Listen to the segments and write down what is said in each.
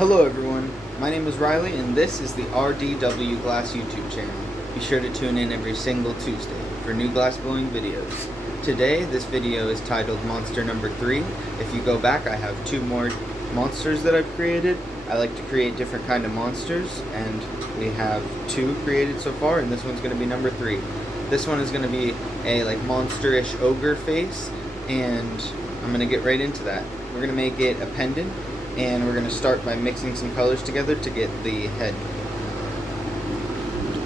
Hello everyone, my name is Riley and this is the RDW Glass YouTube channel. Be sure to tune in every single Tuesday for new glassblowing videos. Today this video is titled Monster Number 3. If you go back, I have 2 more monsters that I've created. I like to create different kind of monsters and we have 2 created so far and this one's going to be number 3. This one is going to be a like monster-ish ogre face and I'm going to get right into that. We're going to make it a pendant. And we're going to start by mixing some colors together to get the head.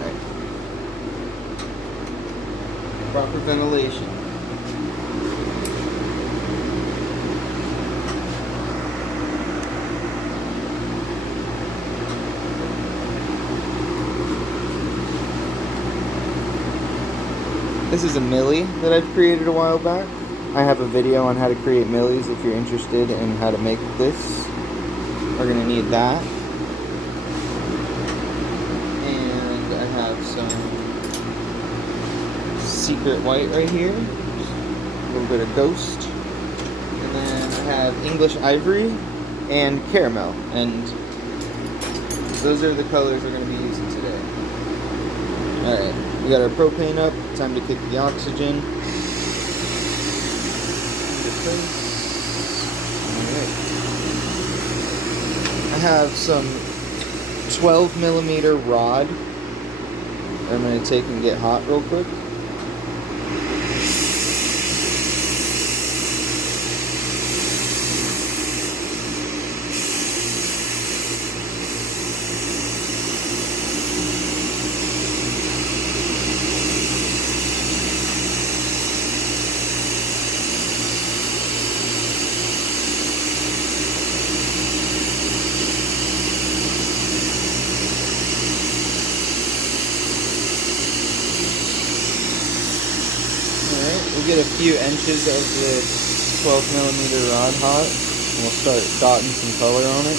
Right. Proper ventilation. This is a millie that I've created a while back. I have a video on how to create millies if you're interested in how to make this. We're going to need that. And I have some secret white right here. A little bit of ghost. And then I have English ivory and caramel. And those are the colors we're going to be using today. Alright, we got our propane up. Time to kick the oxygen. I have some 12mm rod I'm going to take and get hot real quick. We'll get a few inches of this 12mm rod hot, and we'll start dotting some color on it.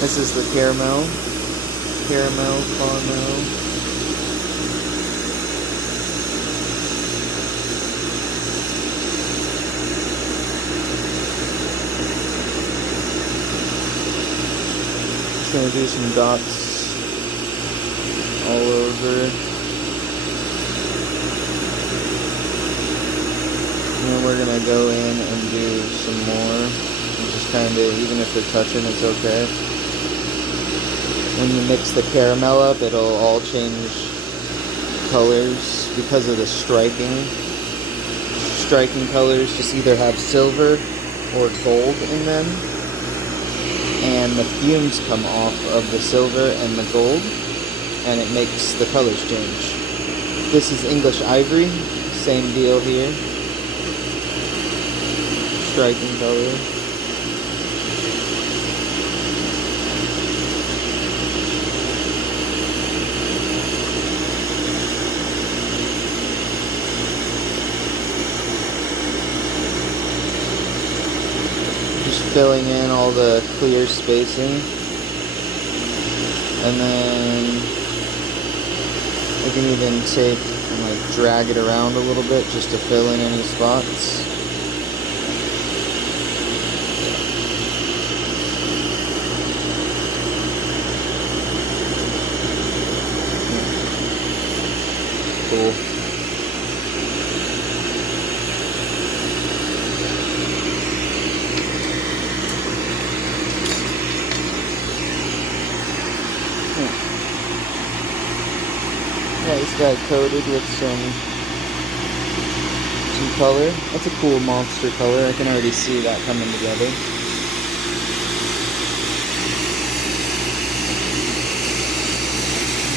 This is the caramel, caramel. Gonna do some dots all over, and then we're gonna go in and do some more, and just kind of, even if they're touching, it's okay. When you mix the caramel up, it'll all change colors because of the striking. Striking colors just either have silver or gold in them. And the fumes come off of the silver and the gold, and it makes the colors change. This is English ivory, same deal here. Striking color. Filling in all the clear spacing, and then we can even take and like drag it around a little bit just to fill in any spots. Cool. Yeah, this guy coated with some color. That's a cool monster color. I can already see that coming together.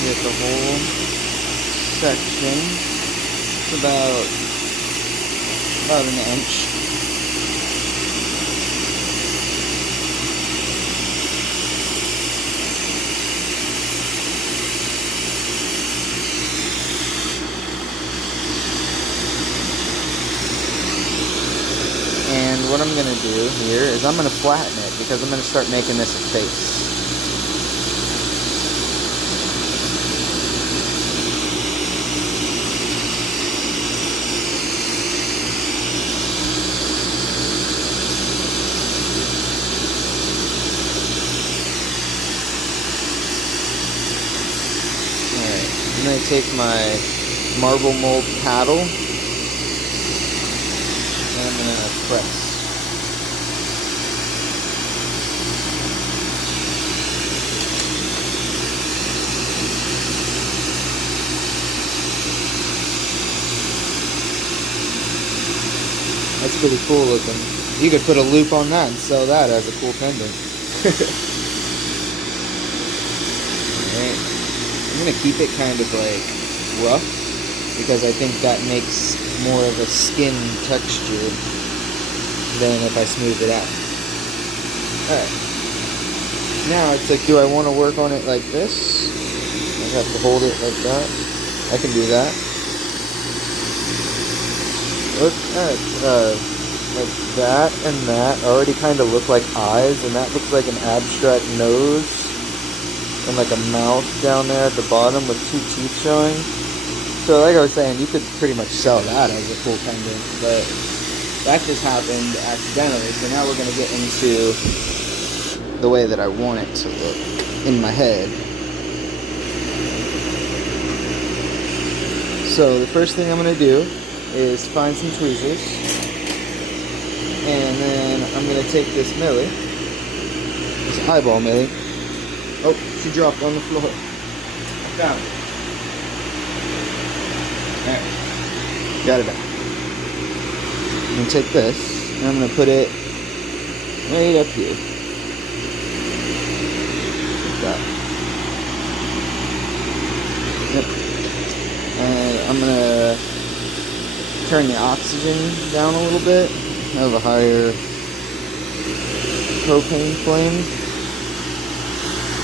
Get the whole section. It's about an inch. what I'm going to do here is I'm going to flatten it because I'm going to start making this a face. going to take my marble mold paddle and I'm going to press. That's pretty cool looking. You could put a loop on that and sell that as a cool pendant. Alright. I'm going to keep it kind of like rough because I think that makes more of a skin texture than if I smooth it out. Alright. Now it's like, do I want to work on it like this? I have to hold it like that. I can do that. Look at like that and that already kind of look like eyes, and that looks like an abstract nose and like a mouth down there at the bottom with 2 teeth showing. So like I was saying, you could pretty much sell that as a cool pendant, but that just happened accidentally. So now we're going to get into the way that I want it to look in my head. So the first thing I'm going to do is find some tweezers, and then I'm going to take this Millie, this eyeball Millie. Oh, she dropped on the floor. I found it. Alright, got it back. I'm going to take this, and I'm going to put it right up here. Like that. Yep. And I'm going to turn the oxygen down a little bit. I have a higher propane flame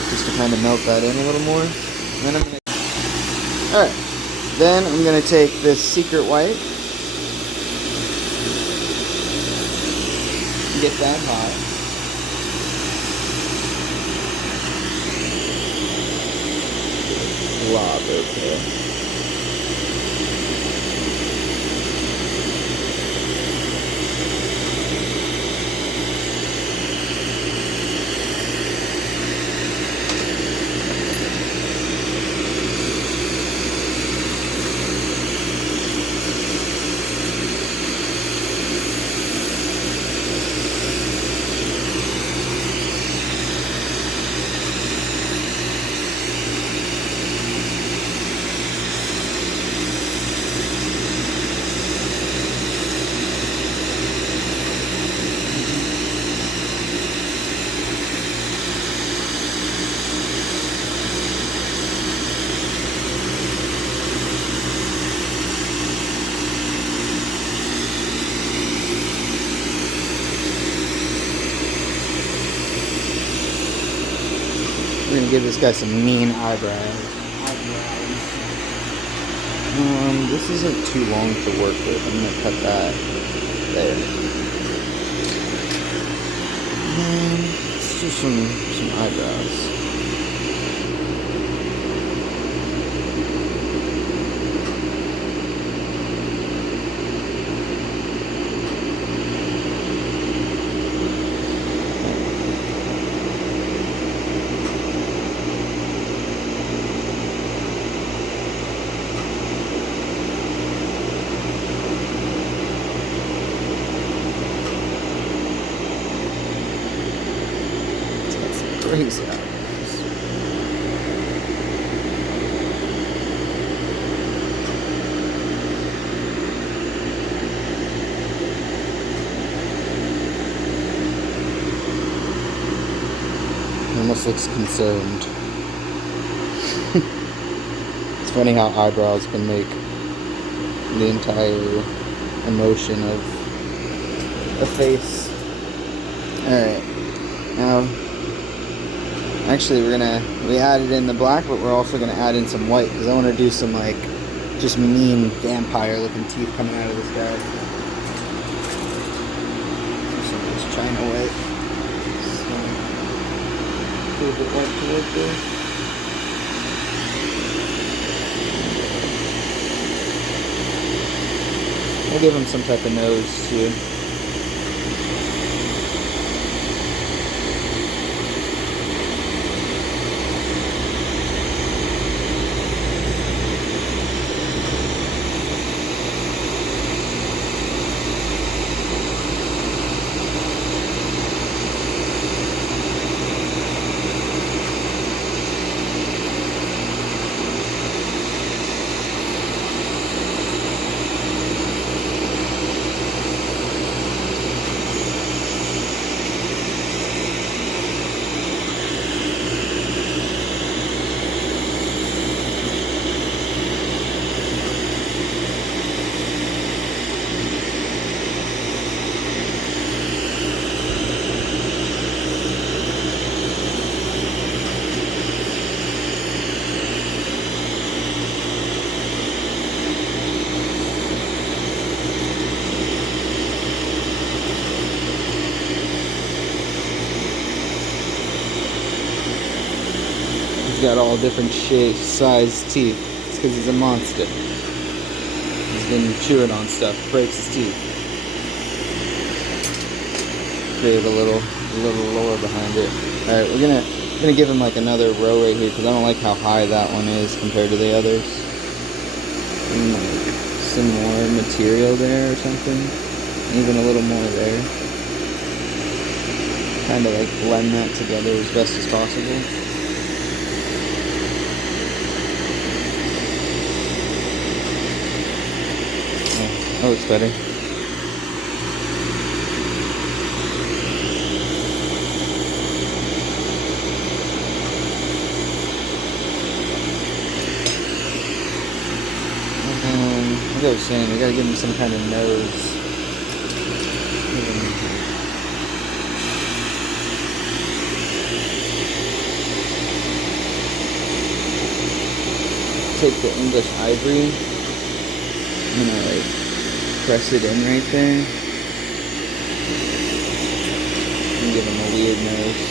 just to kind of melt that in a little more. And then I'm going to... Alright. Then I'm going to take this secret white. Get that hot. Blob, okay. We're gonna give this guy some mean eyebrows. This isn't too long to work with. I'm gonna cut that there. Let's do some eyebrows. Crazy eyebrows. Almost looks concerned. It's funny how eyebrows can make the entire emotion of a face. Alright, now actually we added in the black, but we're also gonna add in some white because I want to do some like just mean vampire looking teeth coming out of this guy. Some of this China white. A little bit white to work there. We'll give him some type of nose too. got all different shapes, size teeth. It's because he's a monster. He's been chewing on stuff, breaks his teeth. Create a little lore behind it. Alright, we're gonna give him like another row right here because I don't like how high that one is compared to the others. And like some more material there or something. Even a little more there. Kind of like blend that together as best as possible. Oh, that looks better. Like I was saying, we gotta give him some kind of nose. Take the English ivory, I'm gonna like press it in right there, and give him a weird nose.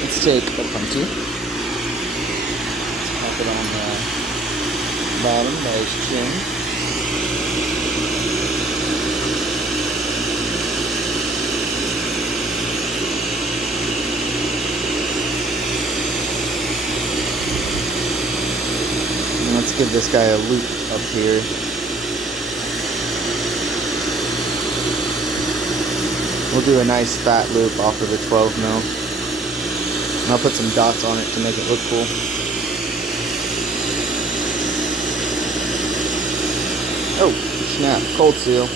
Let's take a punchy. Let's pop it on the bottom by his chin. And let's give this guy a loop up here. We'll do a nice fat loop off of the 12 mil. And I'll put some dots on it to make it look cool. Oh, snap. Cold seal.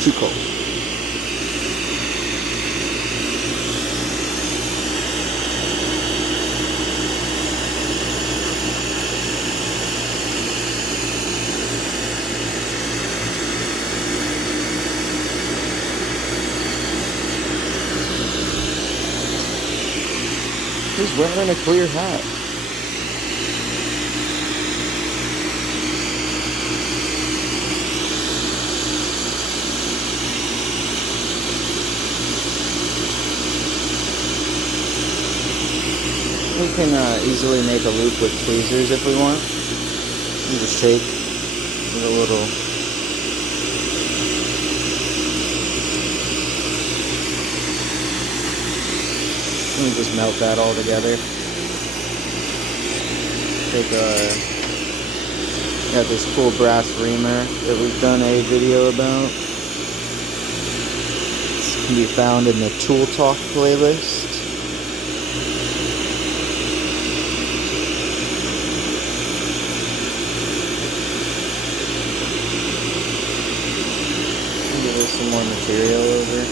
Too cold. He's wearing a clear hat. We can easily make a loop with tweezers if we want. You just take a little and just melt that all together. Take got this cool brass reamer that we've done a video about. This can be found in the Tool Talk playlist. Give us some more material over.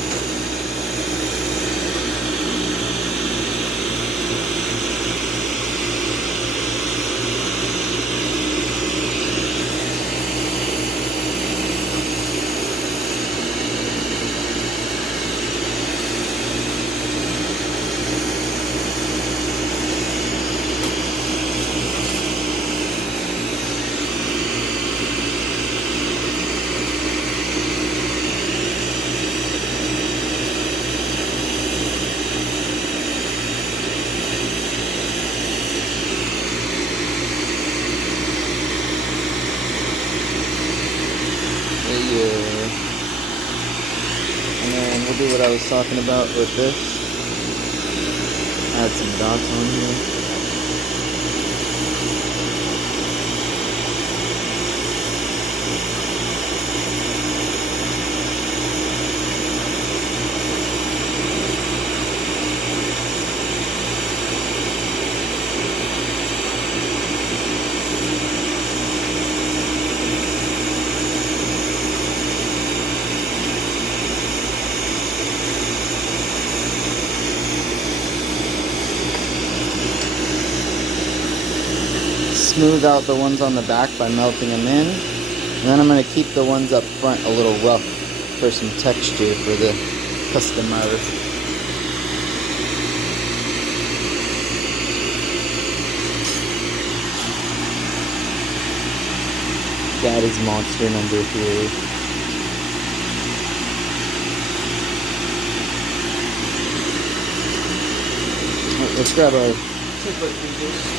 And then we'll do what I was talking about with this. Add some dots on here. Smooth out the ones on the back by melting them in. And then I'm going to keep the ones up front a little rough for some texture for the customer. That is monster number 3. Let's grab our template fingers.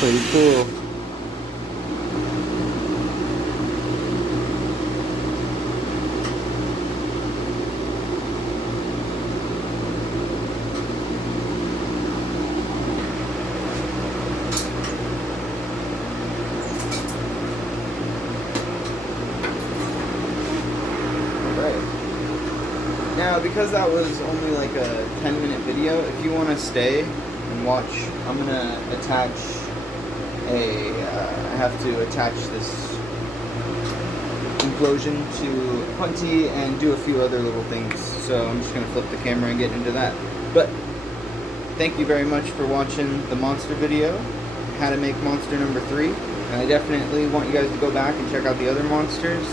Pretty cool. Now, because that was only like a 10-minute video, if you want to stay and watch, I'm going to attach I have to attach this implosion to Punty and do a few other little things. So I'm just going to flip the camera and get into that. But thank you very much for watching the monster video, how to make monster number 3. And I definitely want you guys to go back and check out the other monsters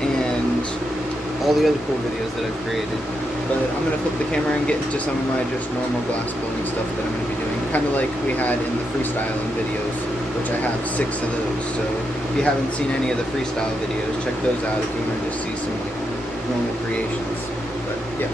and all the other cool videos that I've created. But I'm going to flip the camera and get into some of my just normal glass blowing stuff that I'm going to be doing. Kind of like we had in the freestyling videos, which I have 6 of those. So if you haven't seen any of the freestyle videos, check those out if you want to just see some like normal creations. But yeah.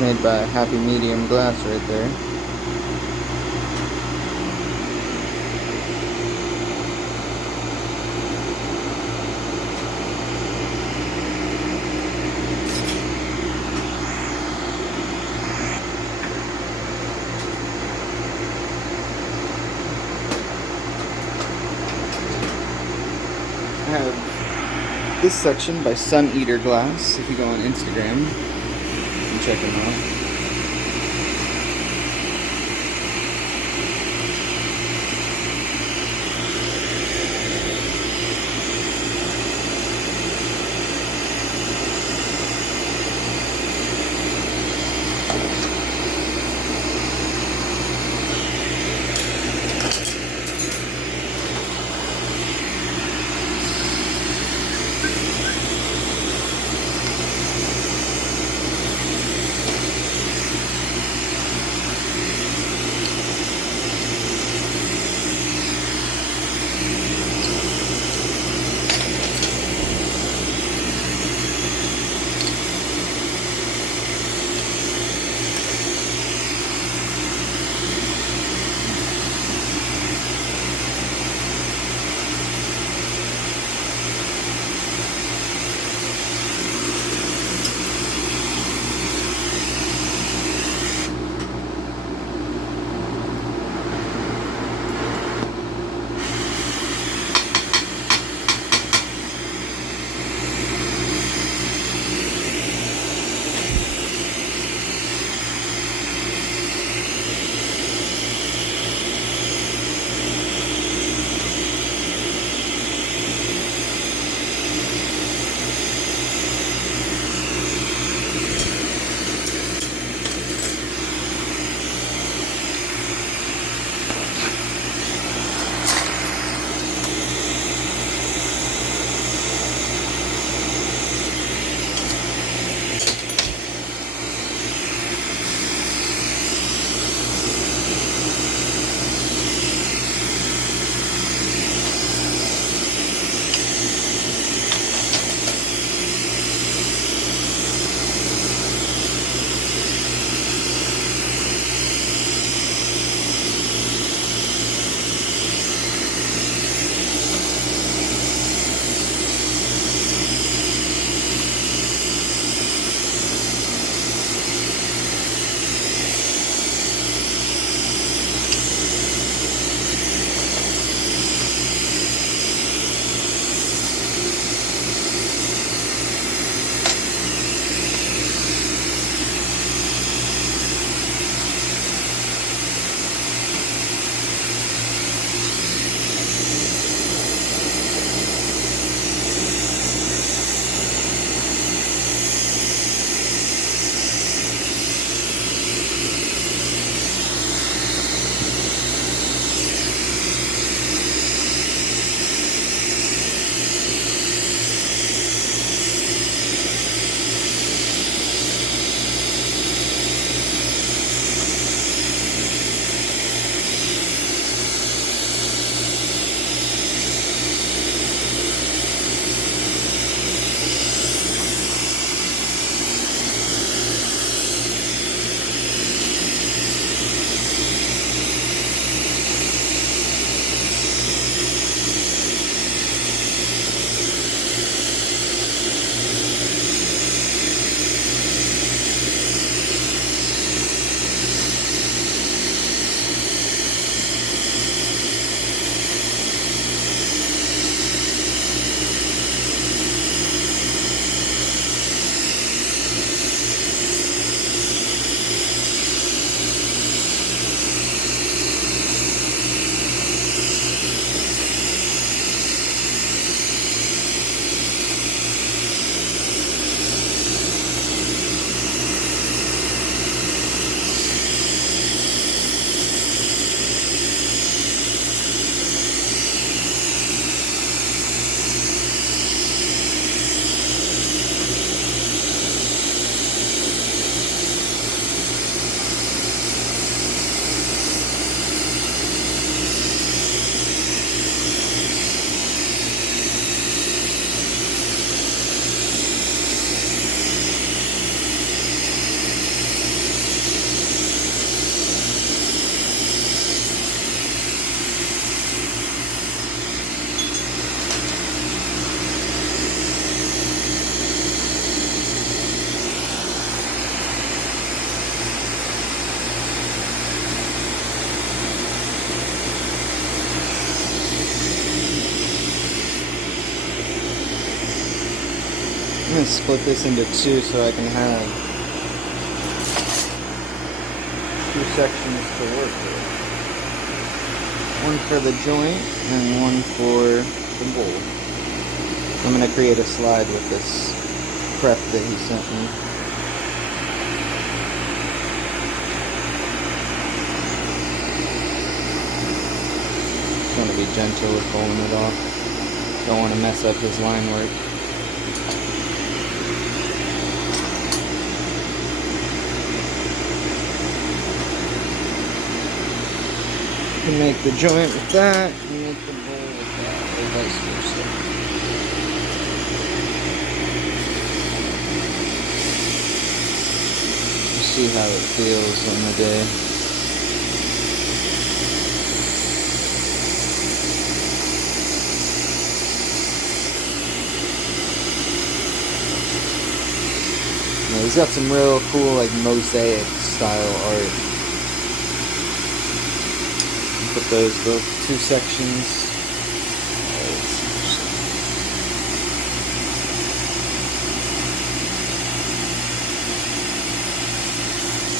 Made by Happy Medium Glass right there. I have this section by Sun Eater Glass. If you go on Instagram, check them out. gonna split this into two so I can have two sections to work with. One for the joint and one for the bowl. I'm gonna create a slide with this prep that he sent me. Just want to be gentle with pulling it off. Don't want to mess up his line work. You can make the joint with that, and make the bowl with that, or vice versa. See how it feels on the day. Yeah, he's got some real cool, like, mosaic style art. Put those both two sections.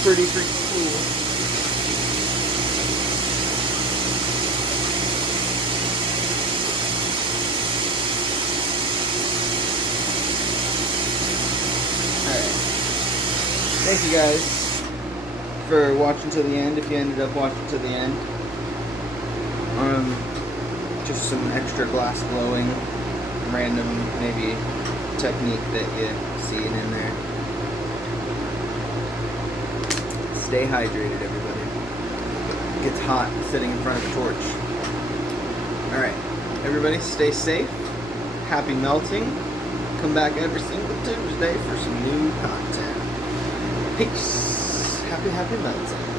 Pretty freaking cool. Alright. Thank you guys for watching to the end, if you ended up watching to the end. Just some extra glass blowing, random maybe technique that you see in there. Stay hydrated, everybody. It gets hot sitting in front of a torch. Alright, everybody stay safe. Happy melting. Come back every single Tuesday for some new content. Peace. Happy melting.